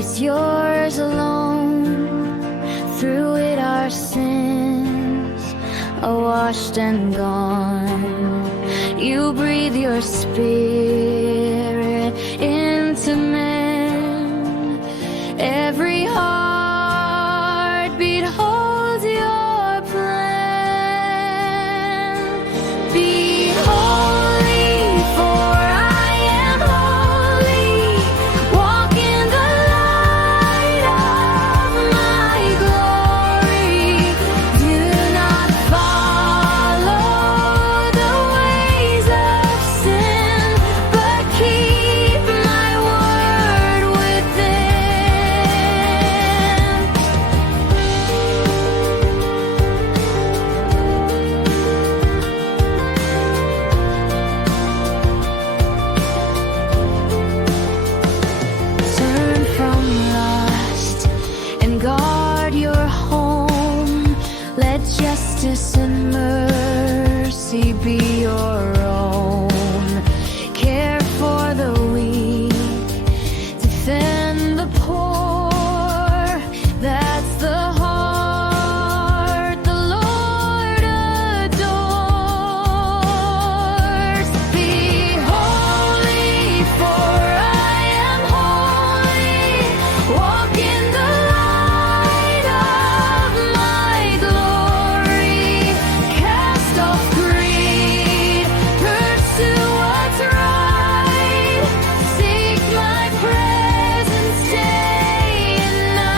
It's yours alone. Through it our sins are washed and gone. You breathe your spirit into men. Every heartbeat holds your plan. Be holy, for I am holy. Walk in the light of my glory. Do not follow the ways of sin, but keep my word within. Turn from lust and guard your home. Let justice and mercy be your own. Care for the weak, defend the poor. That's the heart the Lord adores. Be holy, for I am holy. Walk in the light of my glory. Cast off greed, pursue what's right. Seek my presence day and night.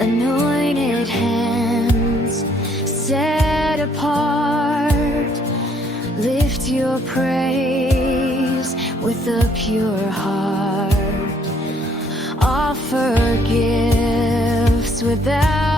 Anointed hands, set apart, lift your praise with a pure heart. Offer gifts without